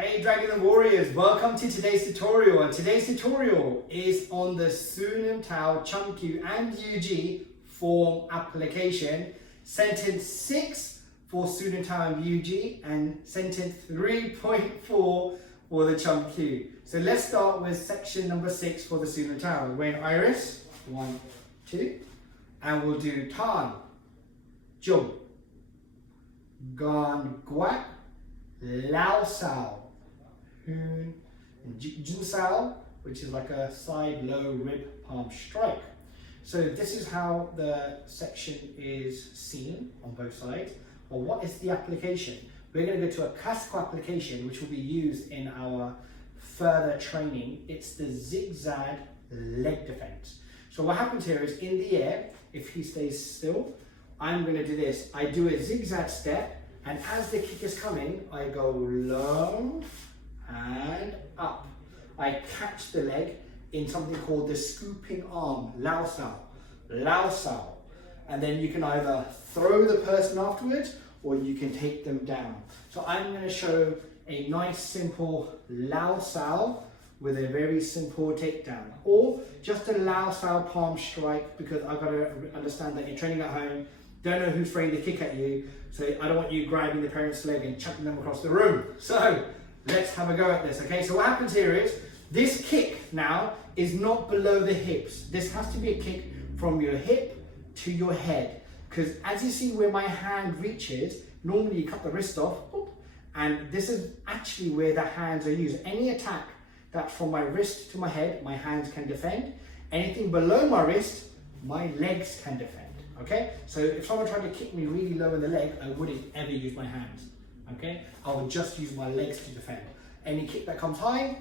Hey Dragon and Warriors, welcome to today's tutorial. And today's tutorial is on the Sunam Tao, Chumkyu and UG form application. Sentence 6 for Sunam Tao and UG and sentence 3.4 for the Chumkyu. So let's start with section number 6 for the Sunam Tao. We're in Iris, 1, 2, and we'll do Tan, Jung, Gan, Guat, Lao Sao, Hoon, and Jun Sao, which is like a side low rib palm strike. So this is how the section is seen on both sides. Well, what is the application? We're going to go to a classical application which will be used in our further training. It's the zigzag leg defense. So what happens here is in the air, if he stays still, I'm going to do this. I do a zigzag step. And as the kick is coming, I go low and up. I catch the leg in something called the scooping arm, Lao Sao, Lao Sao. And then you can either throw the person afterwards or you can take them down. So I'm going to show a nice simple Lao Sao with a very simple takedown. Or just a Lao Sao palm strike, because I've got to understand that you're training at home. Don't know who's throwing the kick at you, so I don't want you grabbing the parent's leg and chucking them across the room. So let's have a go at this, okay? So what happens here is, this kick now is not below the hips. This has to be a kick from your hip to your head. Because as you see where my hand reaches, normally you cut the wrist off, and this is actually where the hands are used. Any attack that's from my wrist to my head, my hands can defend. Anything below my wrist, my legs can defend. Okay, so if someone tried to kick me really low in the leg, I wouldn't ever use my hands. Okay, I would just use my legs to defend. Any kick that comes high,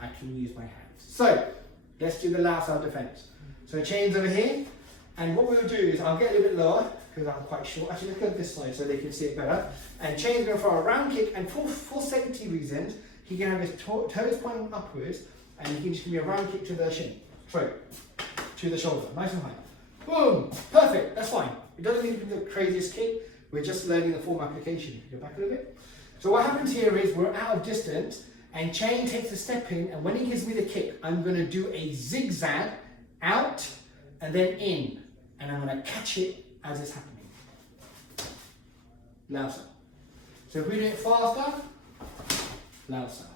I can use my hands. So let's do the Lao Sao defense. So chains over here, and what we'll do is I'll get a little bit lower because I'm quite short. Actually, let's go this side so they can see it better. And chain's going to throw a round kick, and for safety reasons, he can have his toes pointing upwards, and he can just give me a round kick to the shin, throat, to the shoulder, nice and high. Boom! Perfect, that's fine. It doesn't need to be the craziest kick, we're just learning the form application. Go back a little bit. So what happens here is we're out of distance and Chain takes a step in, and when he gives me the kick, I'm going to do a zigzag out and then in. And I'm going to catch it as it's happening. Lao Sao. So if we do it faster, Lao Sao.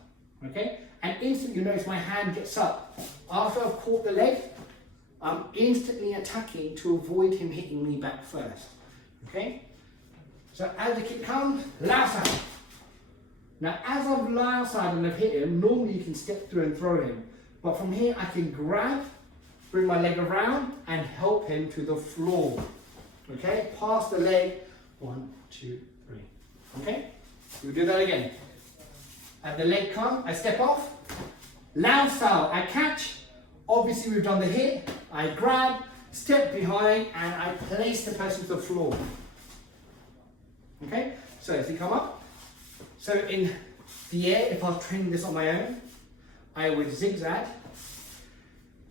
Okay? And instantly you notice my hand gets up. After I've caught the leg, I'm instantly attacking to avoid him hitting me back first. Okay? So as the kick comes, Lao Sao. Now as I've Lao Sao and I've hit him, normally you can step through and throw him. But from here I can grab, bring my leg around and help him to the floor. Okay? Pass the leg. 1, 2, 3. Okay? We'll do that again. At the leg come, I step off. Lao Sao, I catch. Obviously we've done the hit. I grab, step behind, and I place the person to the floor. Okay? So if you come up. So in the air, if I was training this on my own, I would zigzag,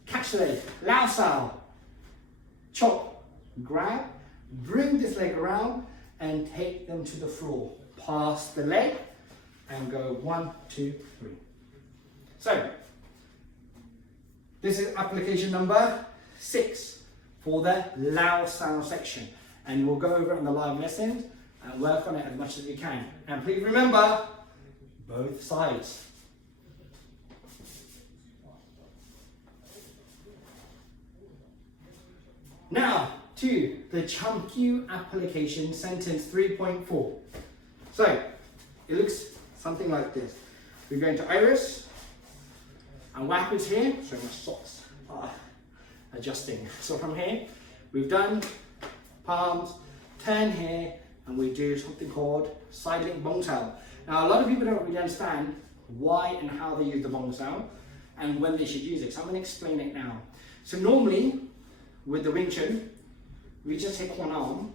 catch the leg, Lao Sao, chop, grab, bring this leg around, and take them to the floor. Pass the leg, and go 1, 2, 3. So, this is application number 6 for the Lao Sao section. And we'll go over it in the live lessons and work on it as much as we can. And please remember, both sides. Now, to the Chumkyu application, sentence 3.4. So, it looks something like this. We're going to Iris, and what happens here? Sorry, my socks are adjusting. So from here, we've done palms, turn here, and we do something called side link bong sao. Now, a lot of people don't really understand why and how they use the bong sao and when they should use it. So I'm going to explain it now. So normally, with the Wing Chun, we just take one arm.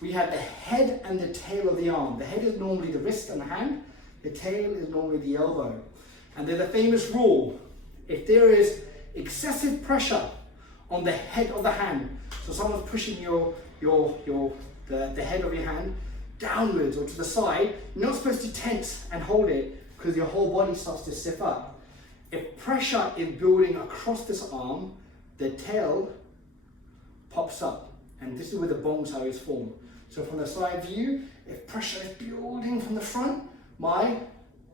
We have the head and the tail of the arm. The head is normally the wrist and the hand. The tail is normally the elbow. And there's a famous rule. If there is excessive pressure on the head of the hand, so someone's pushing the head of your hand downwards or to the side, you're not supposed to tense and hold it because your whole body starts to stiff up. If pressure is building across this arm, the tail pops up, and this is where the bong sao is formed. So from the side view, if pressure is building from the front, my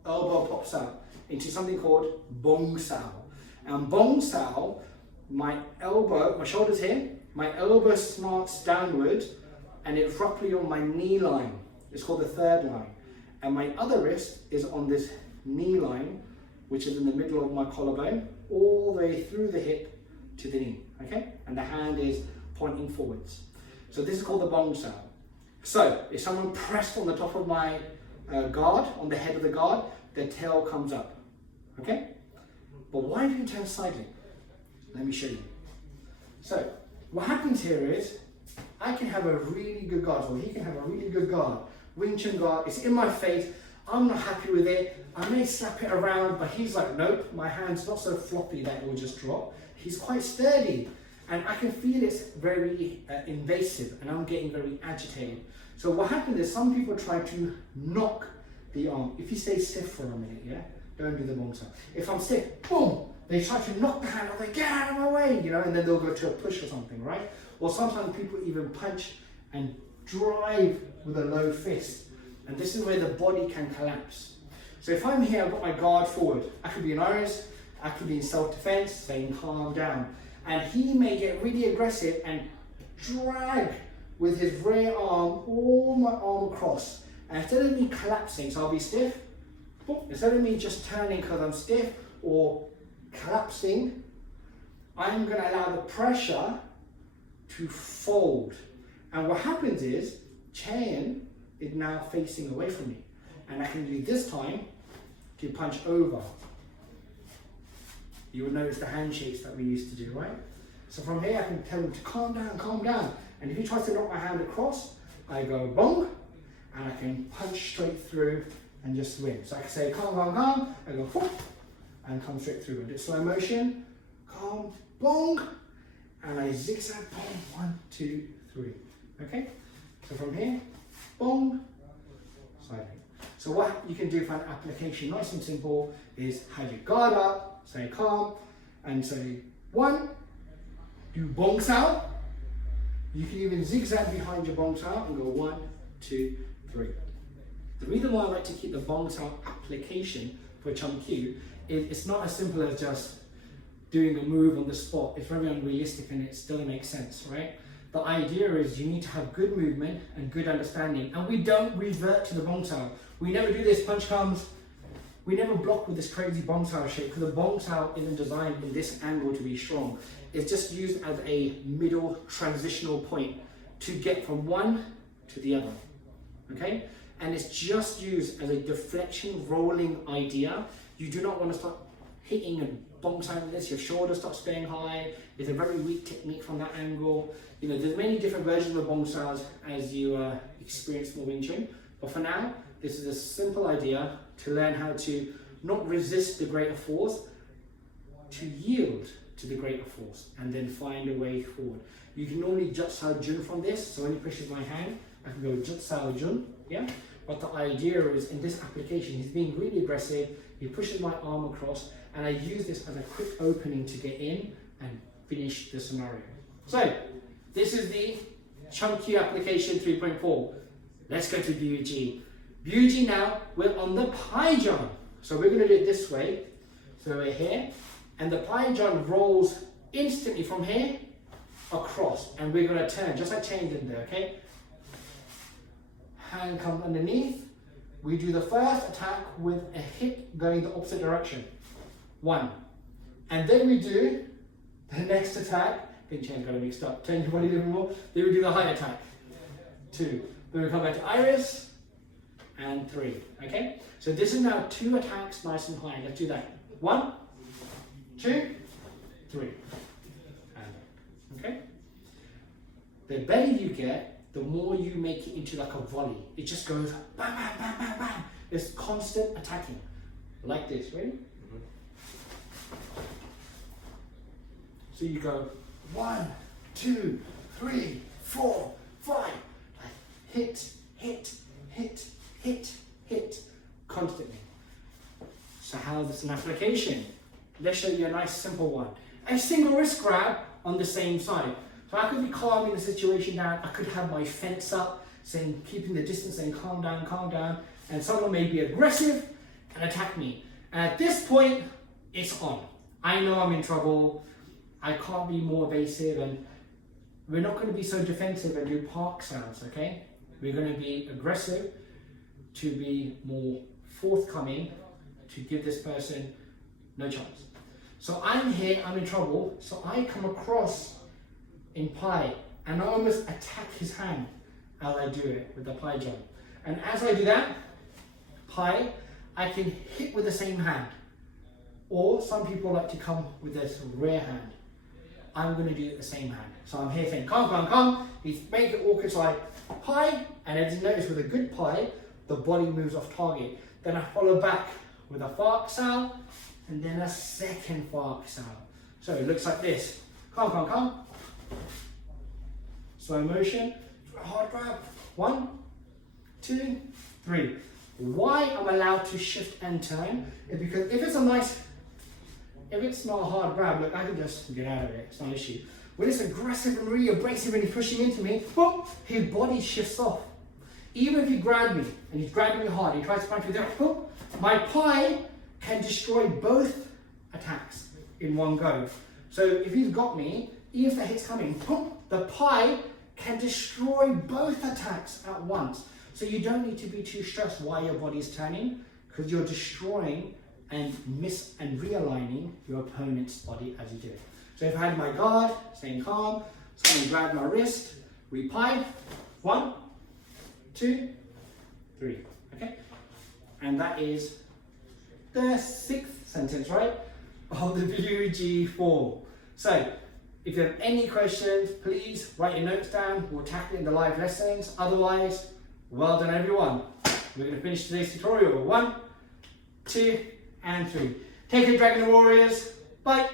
elbow pops out into something called bong sao. And bong sao, my elbow, my shoulder's here, my elbow slants downward, and it's roughly on my knee line. It's called the third line. And my other wrist is on this knee line, which is in the middle of my collarbone, all the way through the hip to the knee, okay? And the hand is pointing forwards. So this is called the bong sao. So if someone pressed on the top of my guard, on the head of the guard, the tail comes up, okay? But why do you turn sideway? Let me show you. So what happens here is, I can have a really good guard, or he can have a really good guard. Wing Chun guard, it's in my face, I'm not happy with it, I may slap it around, but he's like, nope, my hand's not so floppy that it will just drop. He's quite sturdy, and I can feel it's very invasive, and I'm getting very agitated. So what happens is, some people try to knock the arm. If you stay stiff for a minute, yeah, don't do the bong sao. If I'm stiff, boom, they try to knock the hand off, they get out of my way, you know, and then they'll go to a push or something, right? Or sometimes people even punch and drive with a low fist. And this is where the body can collapse. So if I'm here, I've got my guard forward. I could be in iris, I could be in self-defense, saying calm down. And he may get really aggressive and drag with his rear arm, all my arm across. And instead of me collapsing, so I'll be stiff, instead of me just turning because I'm stiff or collapsing, I'm going to allow the pressure to fold. And what happens is, Chayan is now facing away from me. And I can use this time to punch over. You will notice the handshakes that we used to do, right? So from here, I can tell him to calm down, calm down. And if he tries to knock my hand across, I go bong, and I can punch straight through and just win. So I can say calm, calm, calm, I go whoop, and come straight through. And it's slow motion, calm, bong, and I zigzag, bong, 1, 2, 3. Okay? So from here, bong, sliding. So what you can do for an application, nice and simple, is have your guard up, say calm, and say 1, do bong sao. You can even zigzag behind your bong sao and go 1, 2, 3. The reason why I like to keep the bong sao application for Chum Q is it's not as simple as just doing a move on the spot. It's very unrealistic and it doesn't make sense, right? The idea is you need to have good movement and good understanding, and we don't revert to the bong sao. We never do this, punch comes, we never block with this crazy bong sao shape, because the bong sao isn't designed in this angle to be strong. It's just used as a middle transitional point to get from one to the other, okay? And it's just used as a deflection rolling idea. You do not want to start hitting a bong sao like this, your shoulder starts staying high. It's a very weak technique from that angle. You know, there's many different versions of bong saos as you experience more Wing Chun. But for now, this is a simple idea to learn how to not resist the greater force, to yield to the greater force, and then find a way forward. You can normally Jut Sao Jun from this, so when he pushes my hand, I can go Jut Sao Jun, yeah? But the idea is, in this application, he's being really aggressive, he pushes my arm across, and I use this as a quick opening to get in and finish the scenario. So, this is the Chum Q application 3.4. Let's go to BUG. BUG now, we're on the Pai Jump. So we're gonna do it this way. So we're here, and the Pai Jump rolls instantly from here across, and we're gonna turn, just like Chayan did there, okay? Hand comes underneath. We do the first attack with a hip going the opposite direction. 1. And then we do the next attack. I think Chayan's got it mixed up. Turn your body a little more. Then we do the high attack. 2. Then we come back to iris. And 3. Okay? So this is now 2 attacks nice and high. Let's do that. 1, 2, 3. And, okay? The better you get, the more you make it into like a volley. It just goes bam, bam, bam, bam, bam. It's constant attacking. Like this, ready? So you go 1, 2, 3, 4, 5. Like hit, hit, hit, hit, hit, constantly. So how's this an application? Let's show you a nice simple one. A single wrist grab on the same side. So I could be calming the situation down. I could have my fence up, saying, keeping the distance, saying calm down, and someone may be aggressive and attack me. And at this point, it's on. I know I'm in trouble. I can't be more evasive, and we're not going to be so defensive and do park sounds, okay? We're going to be aggressive to be more forthcoming, to give this person no chance. So I'm here, I'm in trouble, so I come across in pie and I almost attack his hand as I do it with the pie jump. And as I do that, pie, I can hit with the same hand. Or some people like to come with this rear hand. I'm going to do it the same hand. So I'm here saying, calm. He's make it awkward, so I pie, and as you notice with a good pie, the body moves off target. Then I follow back with a fark sound, and then a second fark sound. So it looks like this. Calm. Slow motion, hard grab. 1, 2, 3. Why I'm allowed to shift and turn is because if it's not a hard grab, look, I can just get out of it, it's not an issue. When it's aggressive and really abrasive and he's pushing into me, boom, his body shifts off. Even if he grabbed me, and he's grabbing me hard, he tries to punch me there, boom, my pie can destroy both attacks in one go. So if he's got me, even if the hit's coming, boom, the pie can destroy both attacks at once. So you don't need to be too stressed while your body's turning, because you're destroying and realigning your opponent's body as you do it. So if I had my guard, staying calm, someone grabbed my wrist, we pie, 1, 2, 3, okay? And that is the 6th sentence, right, of the BUG form. So if you have any questions, please write your notes down. We'll tackle it in the live lessons. Otherwise, well done everyone. We're going to finish today's tutorial. 1, 2, and 3. Take care, Dragon Warriors. Bye.